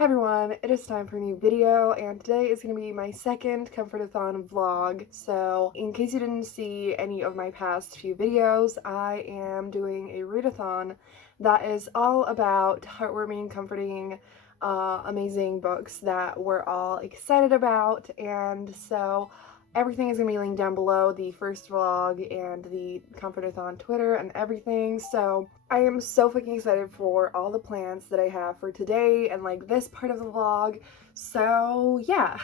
Hey everyone, it is time for a new video, and today is going to be my second Comfortathon vlog. So in case you didn't see any of my past few videos, I am doing a readathon that is all about heartwarming, comforting, amazing books that we're all excited about. And so everything is going to be linked down below, the first vlog and the Comfortathon Twitter and everything. So I am so fucking excited for all the plans that I have for today and like this part of the vlog. So yeah,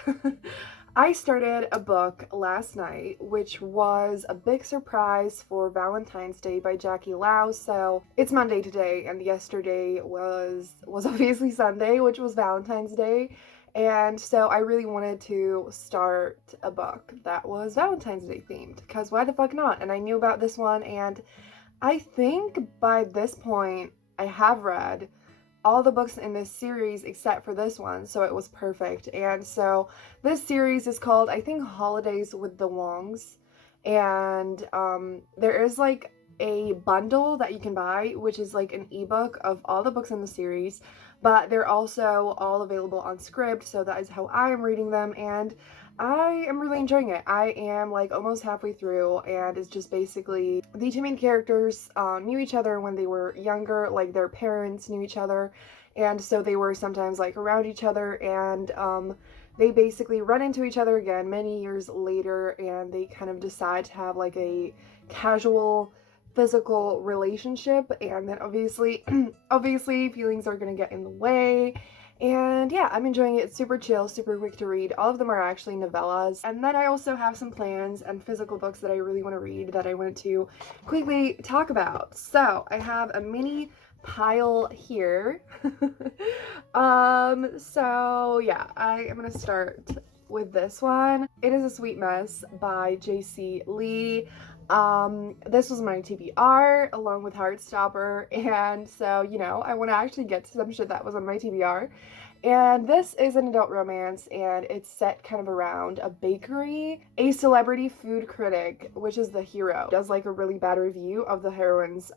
I started a book last night, which was a big surprise for Valentine's Day by Jackie Lau. So it's Monday today, and yesterday was obviously Sunday, which was Valentine's Day. And so I really wanted to start a book that was Valentine's Day themed, because why the fuck not? And I knew about this one, and I think by this point I have read all the books in this series except for this one, so it was perfect. And so this series is called, I think, Holidays with the Wongs, and there is like a bundle that you can buy, which is like an ebook of all the books in the series, but they're also all available on Scribd, so that is how I am reading them, and I am really enjoying it. I am like almost halfway through, and it's just basically the two main characters knew each other when they were younger, like their parents knew each other, and so they were sometimes like around each other, and they basically run into each other again many years later, and they kind of decide to have like a casual physical relationship, and then obviously feelings are gonna get in the way. And yeah, I'm enjoying it. It's super chill, super quick to read. All of them are actually novellas. And then I also have some plans and physical books that I really want to read that I wanted to quickly talk about. So I have a mini pile here. So yeah, I am gonna start with this one. It is A Sweet Mess by J.C. Lee. This was my TBR along with Heartstopper, and so, you know, I want to actually get to some shit that was on my TBR. And this is an adult romance, and it's set kind of around a bakery. A celebrity food critic, which is the hero, does like a really bad review of the heroine's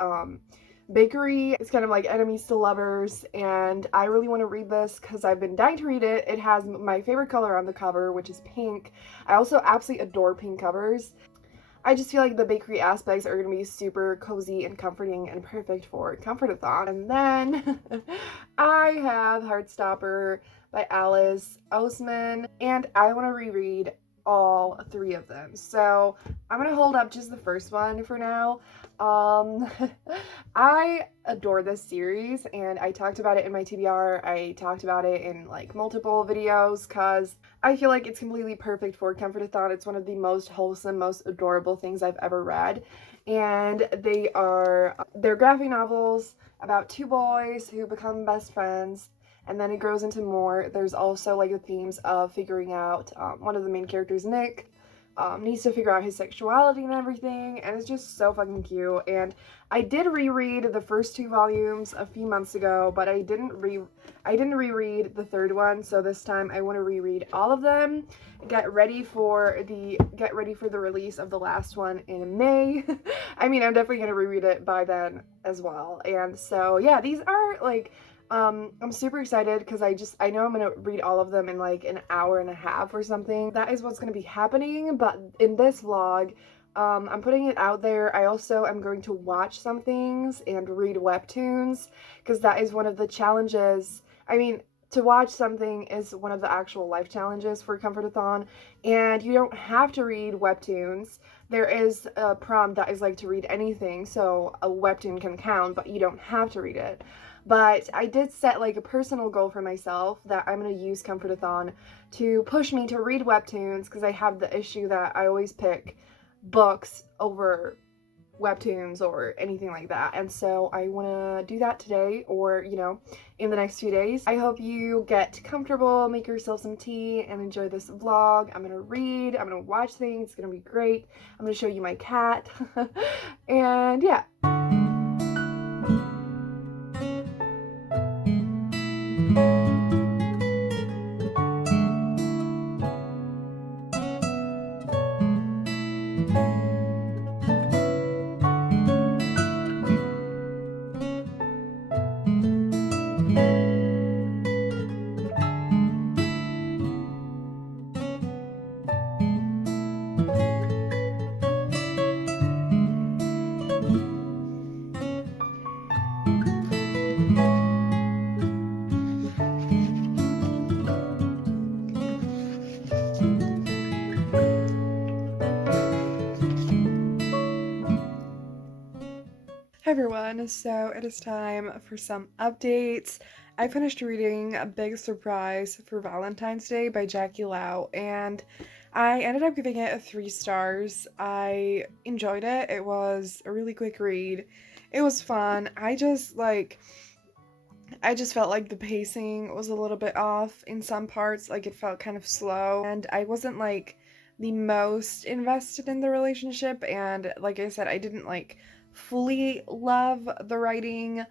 bakery. It's kind of like enemies to lovers, and I really want to read this because I've been dying to read it. It has my favorite color on the cover, which is pink. I also absolutely adore pink covers. I just feel like the bakery aspects are going to be super cozy and comforting and perfect for Comfortathon. And then I have Heartstopper by Alice Oseman, and I want to reread all three of them. So I'm going to hold up just the first one for now. I adore this series, and I talked about it in my TBR. I talked about it in like multiple videos because I feel like it's completely perfect for Comfortathon. It's one of the most wholesome, most adorable things I've ever read, and they're graphic novels about two boys who become best friends, and then it grows into more. There's also like the themes of figuring out one of the main characters, Nick, needs to figure out his sexuality and everything, and it's just so fucking cute. And I did reread the first two volumes a few months ago, but I didn't reread the third one, so this time I want to reread all of them. Get ready for the release of the last one in May. I mean, I'm definitely going to reread it by then as well. And so yeah, these are like I'm super excited because I know I'm gonna read all of them in like an hour and a half or something. That is what's gonna be happening, but in this vlog, I'm putting it out there. I also am going to watch some things and read webtoons, because that is one of the challenges. I mean, to watch something is one of the actual life challenges for Comfortathon, and you don't have to read webtoons. There is a prompt that is like to read anything, so a webtoon can count, but you don't have to read it. But I did set like a personal goal for myself that I'm going to use Comfortathon to push me to read webtoons, because I have the issue that I always pick books over webtoons or anything like that. And so I want to do that today, or, you know, in the next few days. I hope you get comfortable, make yourself some tea, and enjoy this vlog. I'm going to read, I'm going to watch things. It's going to be great. I'm going to show you my cat. And yeah. Hi everyone, so it is time for some updates. I finished reading A Big Surprise for Valentine's Day by Jackie Lau, and I ended up giving it 3 stars. I enjoyed it. It was a really quick read. It was fun. I just felt like the pacing was a little bit off in some parts, like it felt kind of slow, and I wasn't like the most invested in the relationship, and like I said, I didn't like fully love the writing,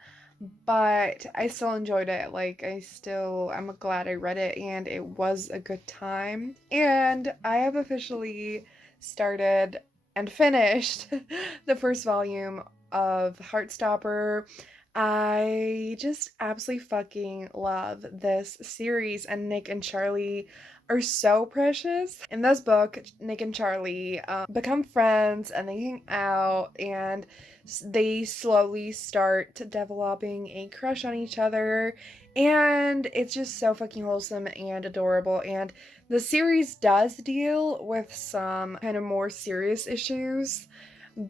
but I still enjoyed it. I'm glad I read it and it was a good time. And I have officially started and finished the first volume of Heartstopper. I just absolutely fucking love this series, and Nick and Charlie are so precious. In this book, Nick and Charlie become friends and they hang out, and they slowly start developing a crush on each other, and it's just so fucking wholesome and adorable. And the series does deal with some kind of more serious issues,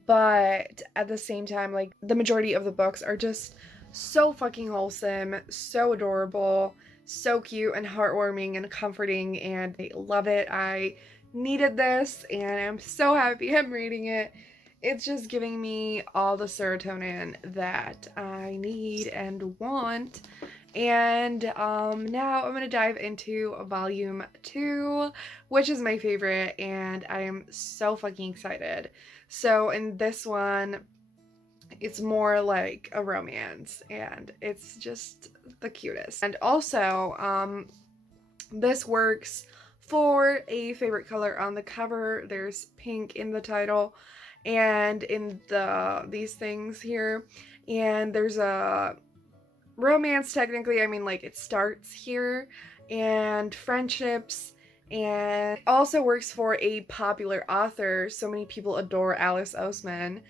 but at the same time, like, the majority of the books are just so fucking wholesome, so adorable, so cute and heartwarming and comforting, and I love it. I needed this and I'm so happy I'm reading it. It's just giving me all the serotonin that I need and want. And now I'm gonna dive into volume 2, which is my favorite, and I am so fucking excited. So in this one, it's more like a romance, and it's just the cutest. And also, this works for a favorite color on the cover. There's pink in the title and in these things here, and there's a romance technically. I mean, like, it starts here, and friendships, and it also works for a popular author. So many people adore Alice Oseman,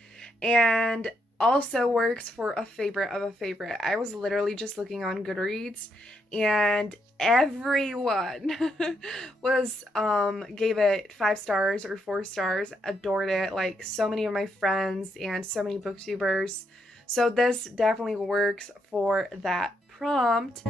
and also works for a favorite of a favorite. I was literally just looking on Goodreads, and everyone was gave it 5 stars or 4 stars, adored it, like so many of my friends and so many booktubers. So this definitely works for that prompt.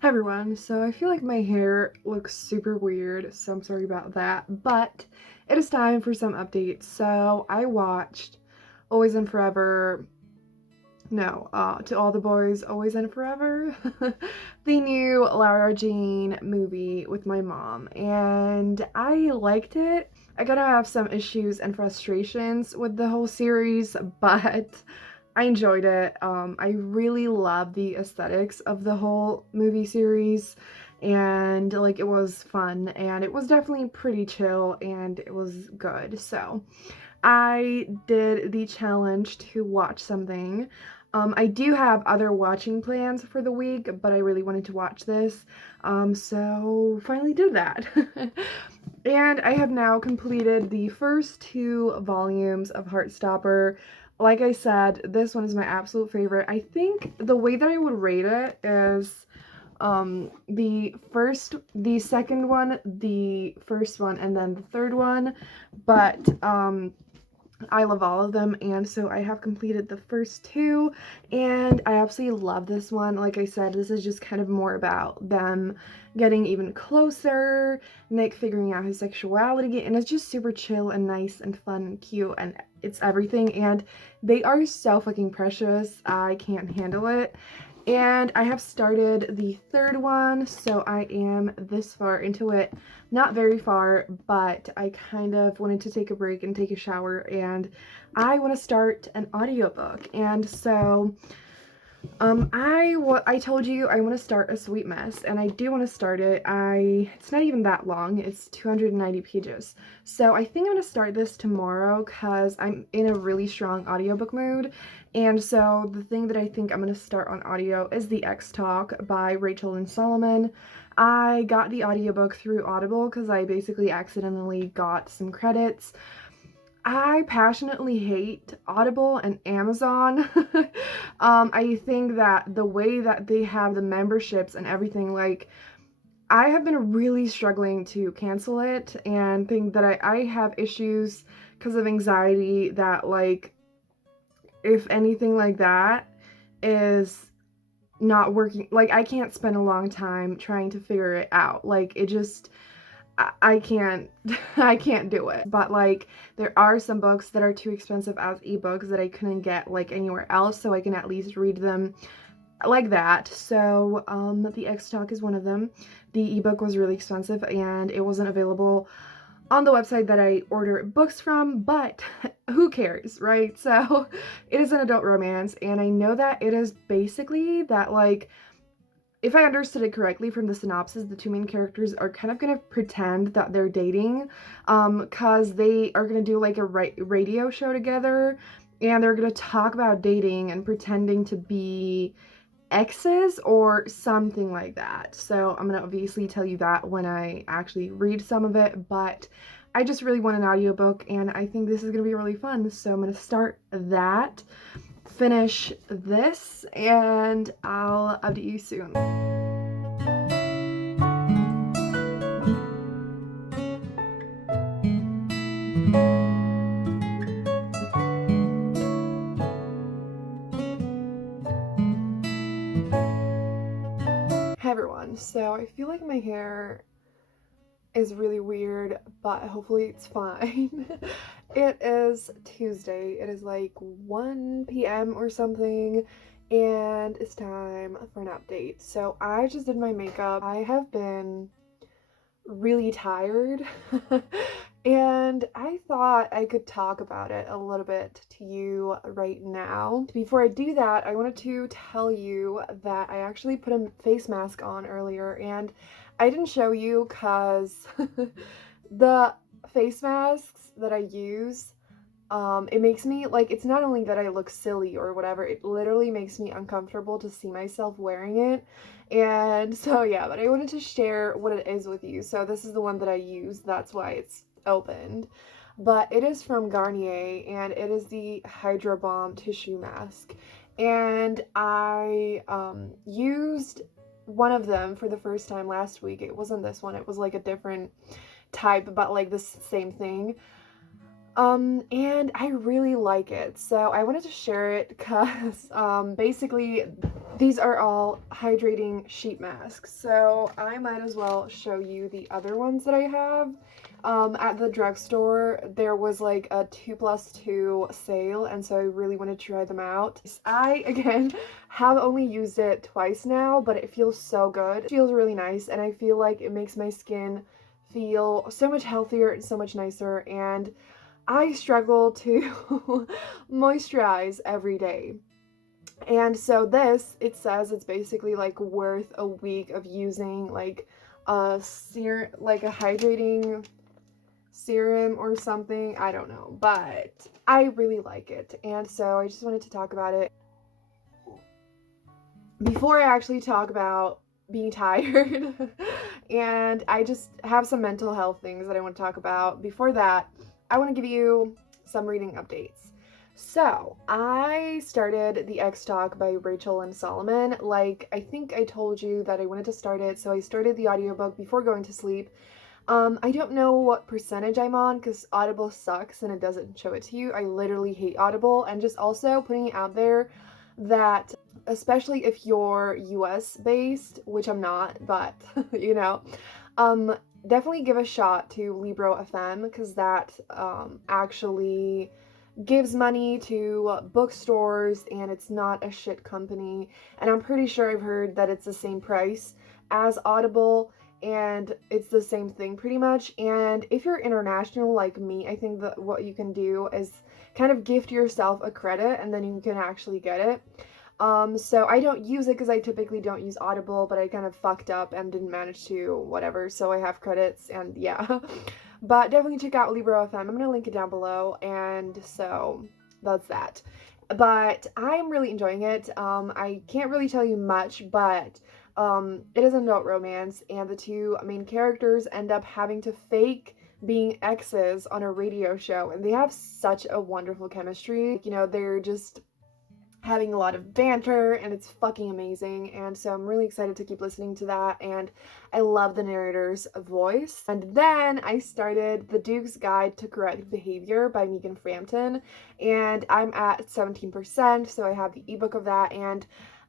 Hi everyone, so I feel like my hair looks super weird, so I'm sorry about that, but it is time for some updates. So I watched Always and Forever, no, To All the Boys, Always and Forever, the new Lara Jean movie with my mom, and I liked it. I gotta have some issues and frustrations with the whole series, but I enjoyed it. I really love the aesthetics of the whole movie series, and like, it was fun, and it was definitely pretty chill, and it was good. So I did the challenge to watch something. I do have other watching plans for the week, but I really wanted to watch this, so finally did that. And I have now completed the first 2 volumes of Heartstopper. Like I said, this one is my absolute favorite. I think the way that I would rate it is the second one, the first one, and then the third one. But I love all of them, and so I have completed the first 2, and I absolutely love this one. Like I said, this is just kind of more about them getting even closer, Nick figuring out his sexuality, and it's just super chill and nice and fun and cute, and it's everything, and they are so fucking precious. I can't handle it. And I have started the third one, so I am this far into it. Not very far, but I kind of wanted to take a break and take a shower, and I want to start an audiobook. And so I told you I want to start A Sweet Mess, and I do want to start it. It's not even that long. It's 290 pages. So I think I'm going to start this tomorrow because I'm in a really strong audiobook mood. And so the thing that I think I'm going to start on audio is The X Talk by Rachel and Solomon. I got the audiobook through Audible because I basically accidentally got some credits I passionately hate Audible and Amazon. I think that the way that they have the memberships and everything, like, I have been really struggling to cancel it and think that I have issues because of anxiety that, like, if anything like that is not working, like, I can't spend a long time trying to figure it out. Like, it just, I can't I can't do it. But like there are some books that are too expensive as ebooks that I couldn't get like anywhere else, so I can at least read them like that. So the X Talk is one of them. The ebook was really expensive and it wasn't available on the website that I order books from, but who cares, right? So it is an adult romance, and I know that it is basically that, like, if I understood it correctly from the synopsis, the two main characters are kind of gonna pretend that they're dating, cause they are gonna do like a radio show together, and they're gonna talk about dating and pretending to be exes or something like that. So I'm gonna obviously tell you that when I actually read some of it, but I just really want an audiobook, and I think this is gonna be really fun. So I'm gonna start that, finish this, and I'll update you soon. Hi everyone, so I feel like my hair is really weird, but hopefully it's fine. It is Tuesday, it is like 1 p.m. or something, and it's time for an update. So I just did my makeup. I have been really tired and I thought I could talk about it a little bit to you right now. Before I do that, I wanted to tell you that I actually put a face mask on earlier, and I didn't show you because the face masks that I use, it makes me, like, it's not only that I look silly or whatever, it literally makes me uncomfortable to see myself wearing it. And so yeah, but I wanted to share what it is with you. So this is the one that I use, that's why it's opened. But it is from Garnier, and it is the Hydro Bomb tissue mask. And I used one of them for the first time last week. It wasn't this one, it was like a different type, but like the same thing. And I really like it, so I wanted to share it because basically these are all hydrating sheet masks, so I might as well show you the other ones that I have. At the drugstore there was like a 2+2 sale, and so I really wanted to try them out. I again have only used it twice now, but it feels so good. It feels really nice, and I feel like it makes my skin feel so much healthier and so much nicer, and I struggle to moisturize every day. And so this, it says it's basically like worth a week of using like a like a hydrating serum or something. I don't know, but I really like it. And so I just wanted to talk about it. Before I actually talk about being tired and I just have some mental health things that I want to talk about. Before that, I want to give you some reading updates. So, I started the X Talk by Rachel and Solomon. Like, I think I told you that I wanted to start it, so I started the audiobook before going to sleep. I don't know what percentage I'm on because Audible sucks and it doesn't show it to you. I literally hate Audible, and just also putting it out there that especially if you're US based, which I'm not, but you know, definitely give a shot to Libro FM because that actually gives money to bookstores and it's not a shit company. And I'm pretty sure I've heard that it's the same price as Audible, and it's the same thing pretty much. And if you're international like me, I think that what you can do is kind of gift yourself a credit and then you can actually get it. So I don't use it because I typically don't use Audible, but I kind of fucked up and didn't manage to whatever, so I have credits, and yeah. But definitely check out Libro FM. I'm gonna link it down below, and so that's that. But I'm really enjoying it. I can't really tell you much, but it is an adult romance, and the two main characters end up having to fake being exes on a radio show, and they have such a wonderful chemistry. You know, they're just having a lot of banter, and it's fucking amazing. And so I'm really excited to keep listening to that, and I love the narrator's voice. And then I started The Duke's Guide to Correct Behavior by Megan Frampton, and I'm at 17%, so I have the ebook of that, and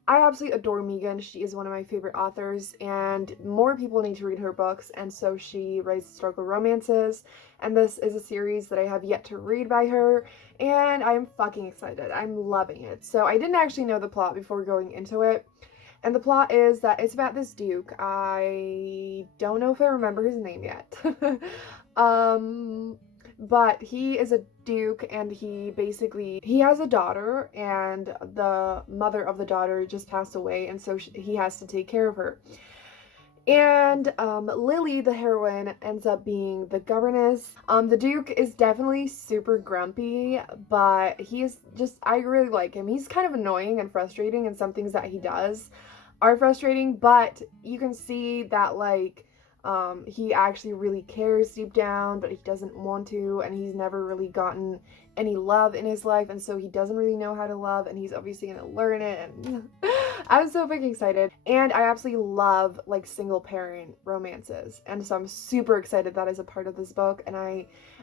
I absolutely adore Megan. She is one of my favorite authors, and more people need to read her books. And so she writes historical romances, and this is a series that I have yet to read by her, and I'm fucking excited. I'm loving it. So I didn't actually know the plot before going into it, and the plot is that it's about this duke. I don't know if I remember his name yet. But he is a duke, and he has a daughter, and the mother of the daughter just passed away, and so he has to take care of her. And Lily, the heroine, ends up being the governess. The Duke is definitely super grumpy, but I really like him. He's kind of annoying and frustrating, and some things that he does are frustrating, but you can see that, like, he actually really cares deep down, but he doesn't want to, and he's never really gotten any love in his life, and so he doesn't really know how to love, and he's obviously gonna learn it, and I'm so freaking excited. And I absolutely love, like, single parent romances, and so I'm super excited that is a part of this book, and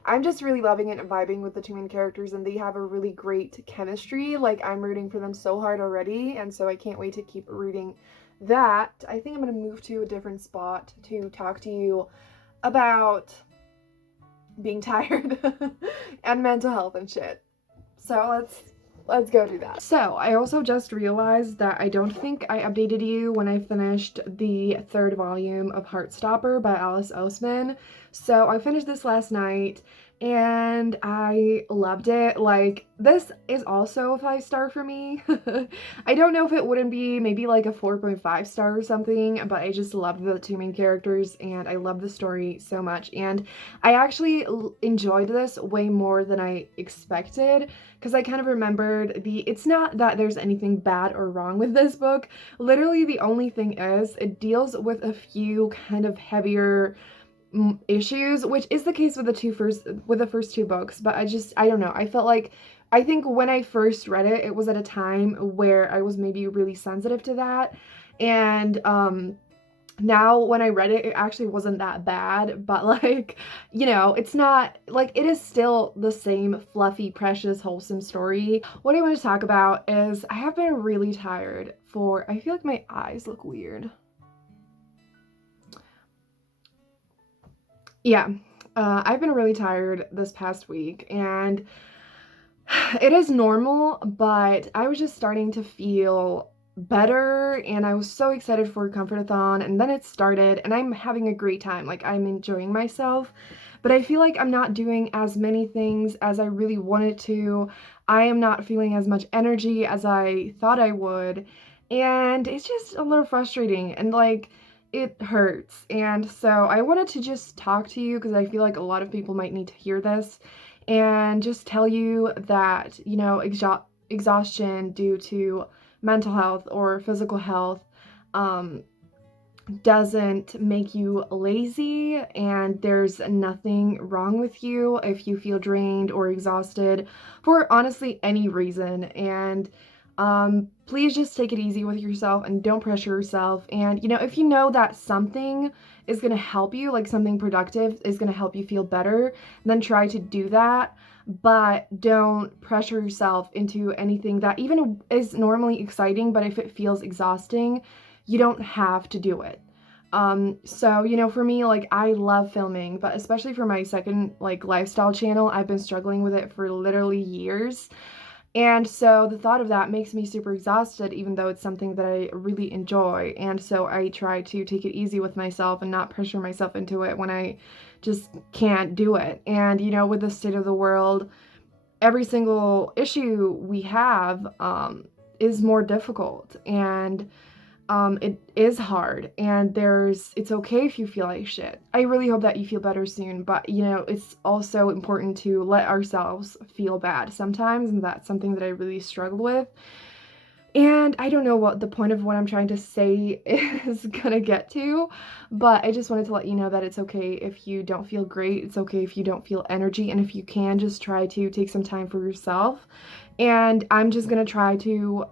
I'm just really loving it and vibing with the two main characters, and they have a really great chemistry. Like, I'm rooting for them so hard already, and so I can't wait to keep reading that. I think I'm gonna move to a different spot to talk to you about being tired and mental health and shit. So let's go do that. So I also just realized that I don't think I updated you when I finished the 3rd volume of Heartstopper by Alice Oseman. So I finished this last night, and I loved it. Like, this is also a 5-star for me. I don't know if it wouldn't be maybe like a 4.5 star or something, but I just loved the two main characters, and I love the story so much. And I actually enjoyed this way more than I expected, because I kind of remembered it's not that there's anything bad or wrong with this book. Literally the only thing is it deals with a few kind of heavier issues, which is the case with the first 2 books, but I don't know. I think when I first read it, it was at a time where I was maybe really sensitive to that, and now when I read it, it actually wasn't that bad, but, like, you know, it's not, like, it is still the same fluffy, precious, wholesome story. What I want to talk about is I have been really tired I feel like my eyes look weird. Yeah, I've been really tired this past week, and it is normal, but I was just starting to feel better, and I was so excited for Comfortathon, and then it started, and I'm having a great time. Like, I'm enjoying myself, but I feel like I'm not doing as many things as I really wanted to. I am not feeling as much energy as I thought I would, and it's just a little frustrating, and, like, it hurts. And so I wanted to just talk to you, because I feel like a lot of people might need to hear this, and just tell you that, you know, exhaustion due to mental health or physical health doesn't make you lazy, and there's nothing wrong with you if you feel drained or exhausted for honestly any reason. And please just take it easy with yourself and don't pressure yourself. And, you know, if you know that something is going to help you, like something productive is going to help you feel better, then try to do that. But don't pressure yourself into anything that even is normally exciting, but if it feels exhausting, you don't have to do it. So, you know, for me, like, I love filming, but especially for my second, like, lifestyle channel, I've been struggling with it for literally years. And so the thought of that makes me super exhausted, even though it's something that I really enjoy. And so I try to take it easy with myself and not pressure myself into it when I just can't do it. And, you know, with the state of the world, every single issue we have is more difficult, and it is hard, and it's okay if you feel like shit. I really hope that you feel better soon, but, you know, it's also important to let ourselves feel bad sometimes, and that's something that I really struggle with. And I don't know what the point of what I'm trying to say is gonna get to, but I just wanted to let you know that it's okay if you don't feel great. It's okay if you don't feel energy. And if you can, just try to take some time for yourself. And I'm just gonna try to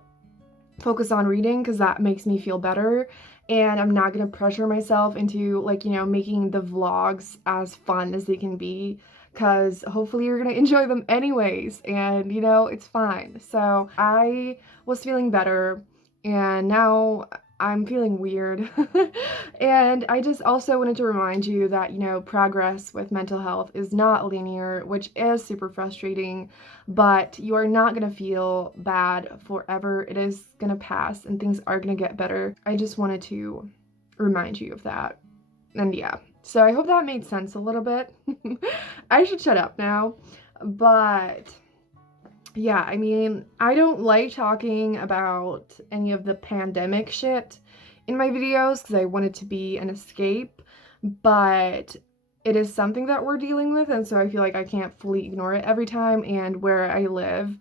focus on reading because that makes me feel better. And I'm not gonna pressure myself into, like, you know, making the vlogs as fun as they can be, because hopefully you're gonna enjoy them anyways, and you know, it's fine. So I was feeling better, and now I'm feeling weird. And I just also wanted to remind you that, you know, progress with mental health is not linear, which is super frustrating, but you are not gonna feel bad forever. It is gonna pass and things are gonna get better. I just wanted to remind you of that. And yeah, so I hope that made sense a little bit. I should shut up now, but yeah, I mean, I don't like talking about any of the pandemic shit in my videos because I want it to be an escape, but it is something that we're dealing with, and so I feel like I can't fully ignore it every time. And where I live,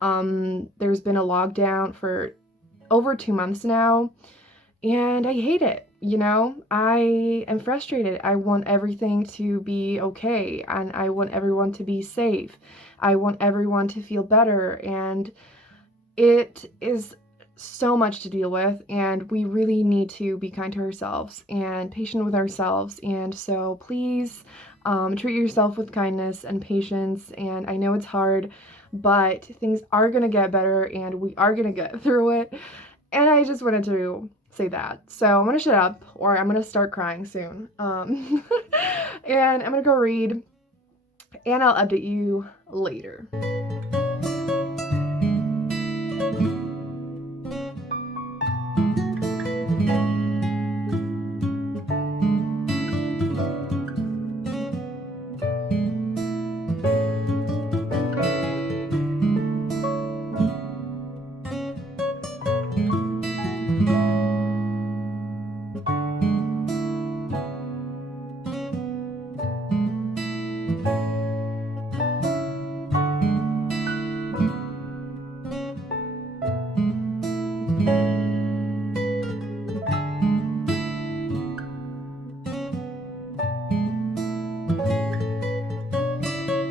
there's been a lockdown for over 2 months now, and I hate it, you know? I am frustrated. I want everything to be okay, and I want everyone to be safe. I want everyone to feel better, and it is so much to deal with, and we really need to be kind to ourselves and patient with ourselves. And so please treat yourself with kindness and patience. And I know it's hard, but things are gonna get better and we are gonna get through it. And I just wanted to say that. So I'm gonna shut up or I'm gonna start crying soon. And I'm gonna go read and I'll update you later.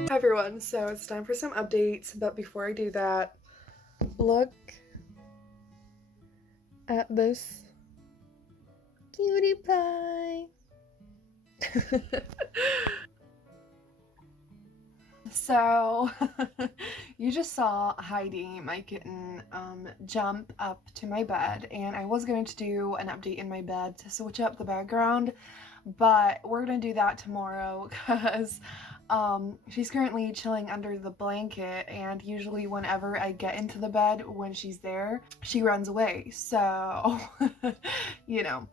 Hi everyone, so it's time for some updates, but before I do that, look at this cutie pie. So, you just saw Heidi, my kitten, jump up to my bed, and I was going to do an update in my bed to switch up the background, but we're gonna do that tomorrow because she's currently chilling under the blanket, and usually whenever I get into the bed when she's there, she runs away. So, you know.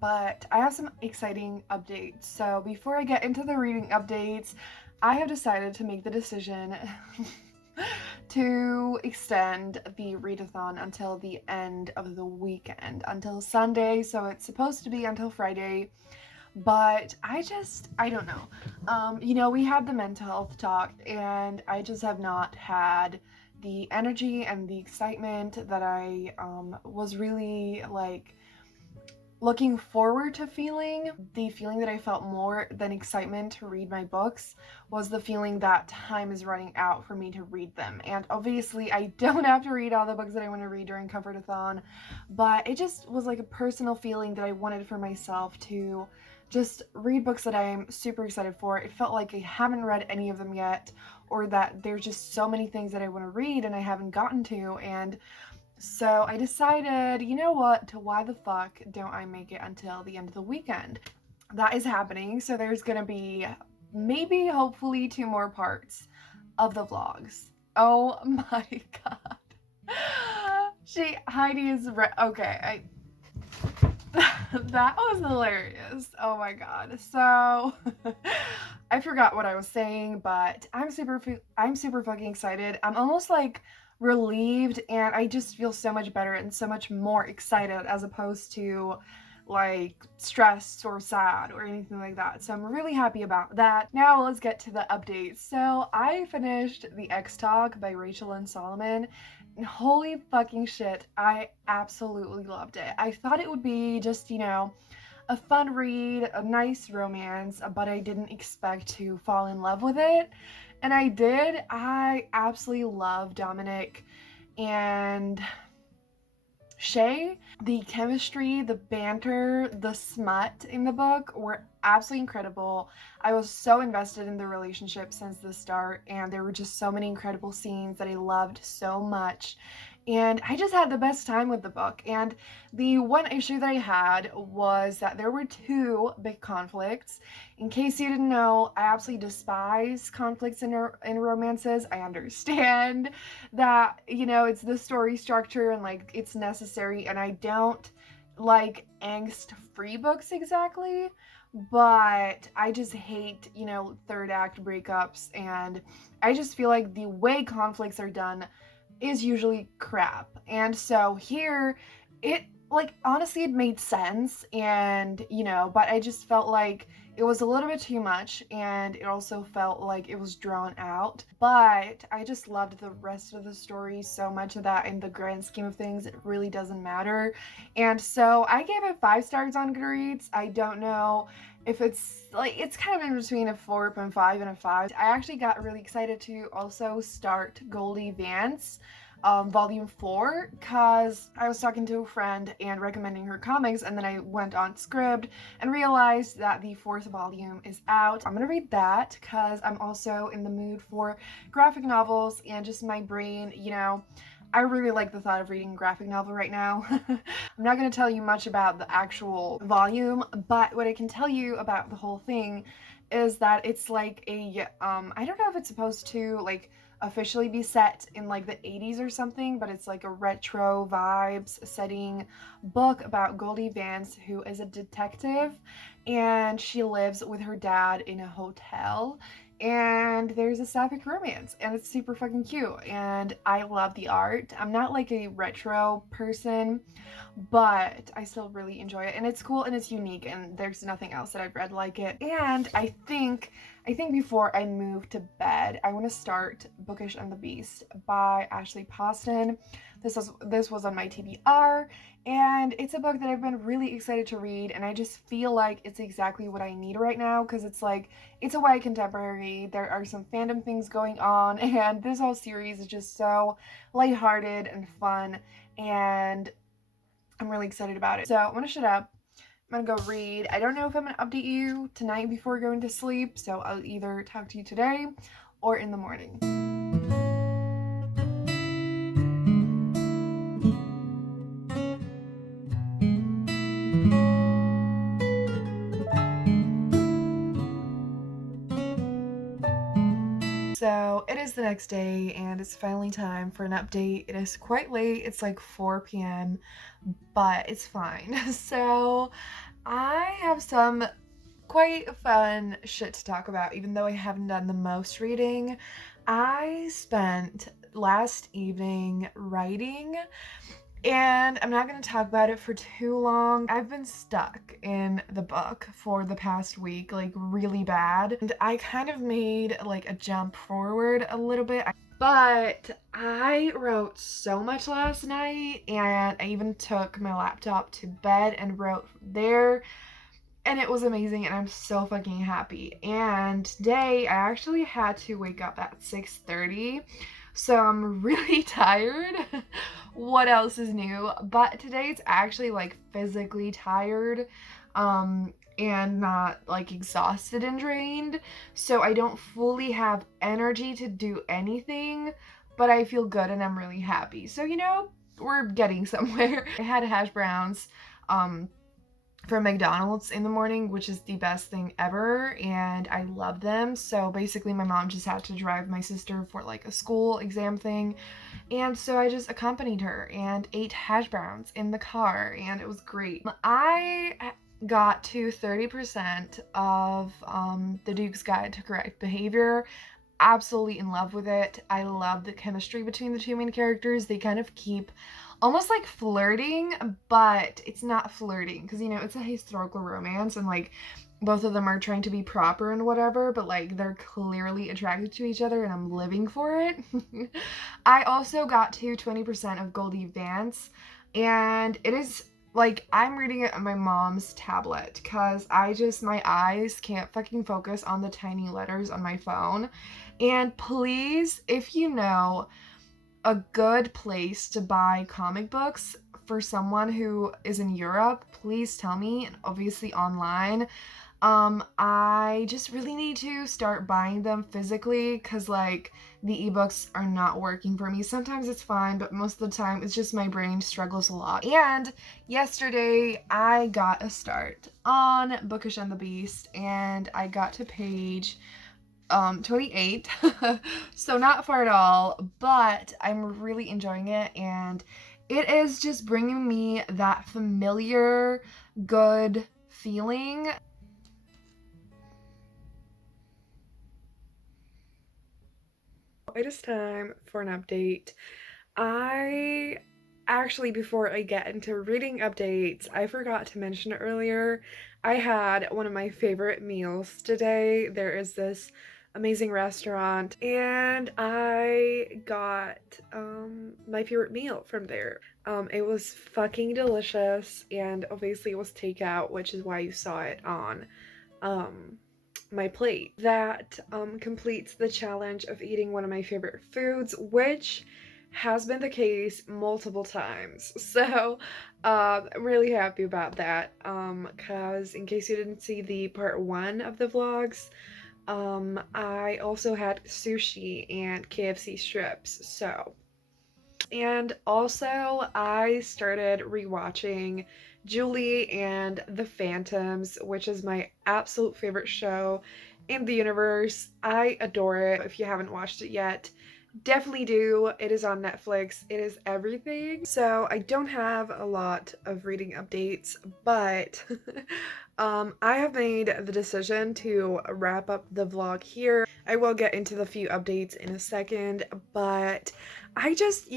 But I have some exciting updates. So before I get into the reading updates, I have decided to make the decision to extend the readathon until the end of the weekend, until Sunday. So it's supposed to be until Friday, but I don't know. You know, we had the mental health talk, and I just have not had the energy and the excitement that I was really like looking forward to feeling. The feeling that I felt more than excitement to read my books was the feeling that time is running out for me to read them. And obviously I don't have to read all the books that I want to read during Comfortathon, but it just was like a personal feeling that I wanted for myself to just read books that I am super excited for. It felt like I haven't read any of them yet, or that there's just so many things that I want to read and I haven't gotten to. And so I decided, you know what, why the fuck don't I make it until the end of the weekend? That is happening, so there's gonna be maybe, hopefully, 2 more parts of the vlogs. Oh my god. Heidi is okay, that was hilarious. Oh my god. So I forgot what I was saying, but I'm super fucking excited. I'm almost like relieved, and I just feel so much better and so much more excited as opposed to like stressed or sad or anything like that. So I'm really happy about that. Now let's get to the updates. So I finished The X Talk by Rachel and Solomon, holy fucking shit, I absolutely loved it. I thought it would be just, a fun read, a nice romance, but I didn't expect to fall in love with it. And I did. I absolutely love Dominic and Shay. The chemistry, the banter, the smut in the book were absolutely incredible. I was so invested in the relationship since the start, and there were just so many incredible scenes that I loved so much. And I just had the best time with the book. And the one issue that I had was that there were two big conflicts. In case you didn't know, I absolutely despise conflicts in romances. I understand that, it's the story structure and like it's necessary, and I don't like angst-free books exactly, but I just hate, third act breakups, and I just feel like the way conflicts are done is usually crap. And so here, it, like, honestly, it made sense, and, but I just felt like it was a little bit too much, and it also felt like it was drawn out. But I just loved the rest of the story so much that in the grand scheme of things, it really doesn't matter. And so I gave it 5 stars on Goodreads. I don't know if it's like, it's kind of in between a 4.5 and a 5. I actually got really excited to also start Goldie Vance volume 4, because I was talking to a friend and recommending her comics, and then I went on Scribd and realized that the 4th volume is out. I'm gonna read that because I'm also in the mood for graphic novels, and just my brain, I really like the thought of reading a graphic novel right now. I'm not going to tell you much about the actual volume, but what I can tell you about the whole thing is that it's like a, I don't know if it's supposed to, like, officially be set in like the 80s or something, but it's like a retro vibes setting book about Goldie Vance, who is a detective, and she lives with her dad in a hotel, and there's a sapphic romance, and it's super fucking cute, and I love the art. I'm not like a retro person, but I still really enjoy it, and it's cool and it's unique, and there's nothing else that I've read like it. And I think before I move to bed, I want to start Bookish and the Beast by Ashley Poston. This was on my TBR, and it's a book that I've been really excited to read, and I just feel like it's exactly what I need right now, because it's like, it's a YA contemporary, there are some fandom things going on, and this whole series is just so lighthearted and fun, and I'm really excited about it. So I'm gonna shut up. I'm gonna go read. I don't know if I'm gonna update you tonight before going to sleep, so I'll either talk to you today or in the morning. So it is the next day, and it's finally time for an update. It is quite late. It's like 4 p.m., but it's fine. So I have some quite fun shit to talk about, even though I haven't done the most reading. I spent last evening writing, and I'm not going to talk about it for too long. I've been stuck in the book for the past week, like really bad. And I kind of made like a jump forward a little bit. But I wrote so much last night, and I even took my laptop to bed and wrote there. And it was amazing, and I'm so fucking happy. And today I actually had to wake up at 6:30, so I'm really tired. What else is new? But today it's actually like physically tired, and not like exhausted and drained, so I don't fully have energy to do anything, but I feel good and I'm really happy. So, we're getting somewhere. I had hash browns, from McDonald's in the morning, which is the best thing ever, and I love them. So basically my mom just had to drive my sister for like a school exam thing, and so I just accompanied her and ate hash browns in the car, and it was great. I got to 30% of the Duke's Guide to Correct Behavior. Absolutely in love with it. I love the chemistry between the two main characters. They kind of keep almost like flirting, but it's not flirting because, it's a historical romance and like both of them are trying to be proper and whatever, but like they're clearly attracted to each other and I'm living for it. I also got to 20% of Goldie Vance, and it is like I'm reading it on my mom's tablet because my eyes can't fucking focus on the tiny letters on my phone. And please, if you know a good place to buy comic books for someone who is in Europe, please tell me, and obviously online. I just really need to start buying them physically because, like, the ebooks are not working for me. Sometimes it's fine, but most of the time it's just my brain struggles a lot. And yesterday I got a start on Bookish and the Beast, and I got to page 28. So not far at all, but I'm really enjoying it, and it is just bringing me that familiar good feeling. It is time for an update. I actually, before I get into reading updates, I forgot to mention earlier, I had one of my favorite meals today. There is this amazing restaurant and I got my favorite meal from there. It was fucking delicious, and obviously it was takeout, which is why you saw it on um my plate. That completes the challenge of eating one of my favorite foods, which has been the case multiple times. So I'm really happy about that, because in case you didn't see the part 1 of the vlogs, I also had sushi and KFC strips. So, and also I started rewatching Julie and the Phantoms, which is my absolute favorite show in the universe. I adore it. If you haven't watched it yet, definitely do. It is on Netflix. It is everything. So I don't have a lot of reading updates, but I have made the decision to wrap up the vlog here. I will get into the few updates in a second, but I just,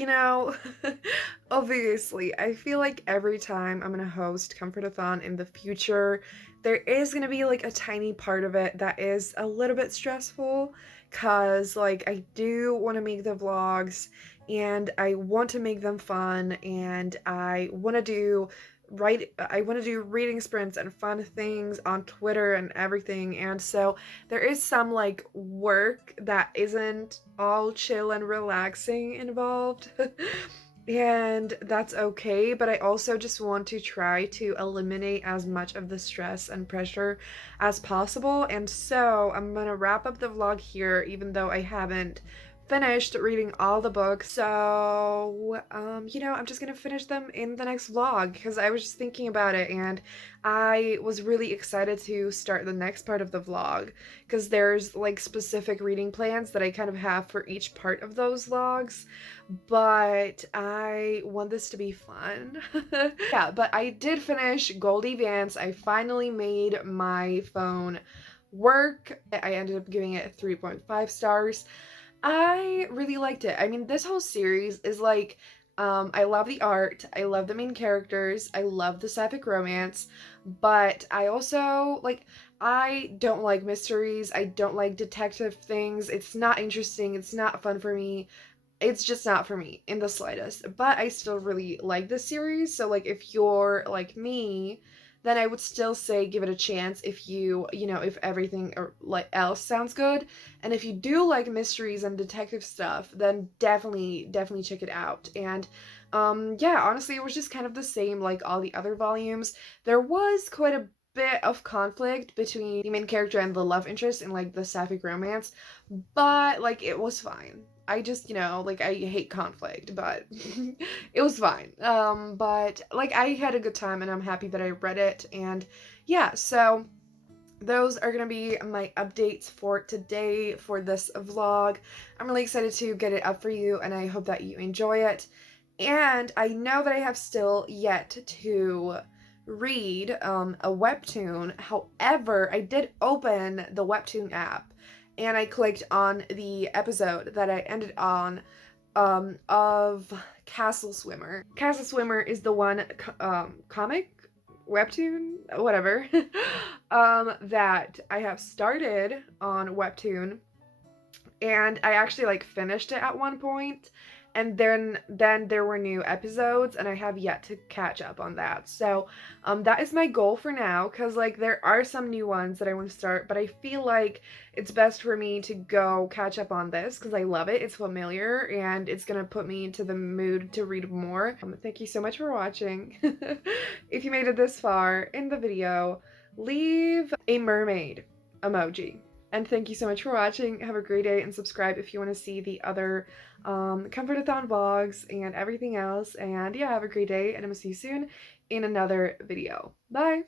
obviously, I feel like every time I'm gonna host Comfortathon in the future, there is gonna be like a tiny part of it that is a little bit stressful, cause like I do want to make the vlogs and I want to make them fun, and I want to do reading sprints and fun things on Twitter and everything, and so there is some like work that isn't all chill and relaxing involved. And that's okay, but I also just want to try to eliminate as much of the stress and pressure as possible. And so I'm gonna wrap up the vlog here, even though I haven't finished reading all the books. So, I'm just gonna finish them in the next vlog because I was just thinking about it and I was really excited to start the next part of the vlog because there's like specific reading plans that I kind of have for each part of those vlogs, but I want this to be fun. Yeah, but I did finish Goldie Vance. I finally made my phone work. I ended up giving it 3.5 stars. I really liked it. I mean, this whole series is like, I love the art, I love the main characters, I love the sapphic romance, but I also, like, I don't like mysteries, I don't like detective things, it's not interesting, it's not fun for me, it's just not for me in the slightest. But I still really like this series, so like if you're like me, then I would still say give it a chance if if everything or like else sounds good. And if you do like mysteries and detective stuff, then definitely check it out. And yeah, honestly, it was just kind of the same like all the other volumes. There was quite a bit of conflict between the main character and the love interest in like the sapphic romance, but like it was fine. I just, like I hate conflict, but it was fine. But like I had a good time and I'm happy that I read it. And yeah, so those are gonna be my updates for today for this vlog. I'm really excited to get it up for you and I hope that you enjoy it. And I know that I have still yet to read a webtoon. However, I did open the webtoon app and I clicked on the episode that I ended on of Castle Swimmer. Castle Swimmer is the one comic, webtoon, whatever, that I have started on webtoon, and I actually like finished it at one point, and then there were new episodes, and I have yet to catch up on that. So that is my goal for now, because like there are some new ones that I want to start, but I feel like it's best for me to go catch up on this because I love it. It's familiar and it's gonna put me into the mood to read more. Thank you so much for watching. If you made it this far in the video, leave a mermaid emoji. And thank you so much for watching. Have a great day, and subscribe if you want to see the other Comfortathon vlogs and everything else. And yeah, have a great day, and I'm gonna see you soon in another video. Bye!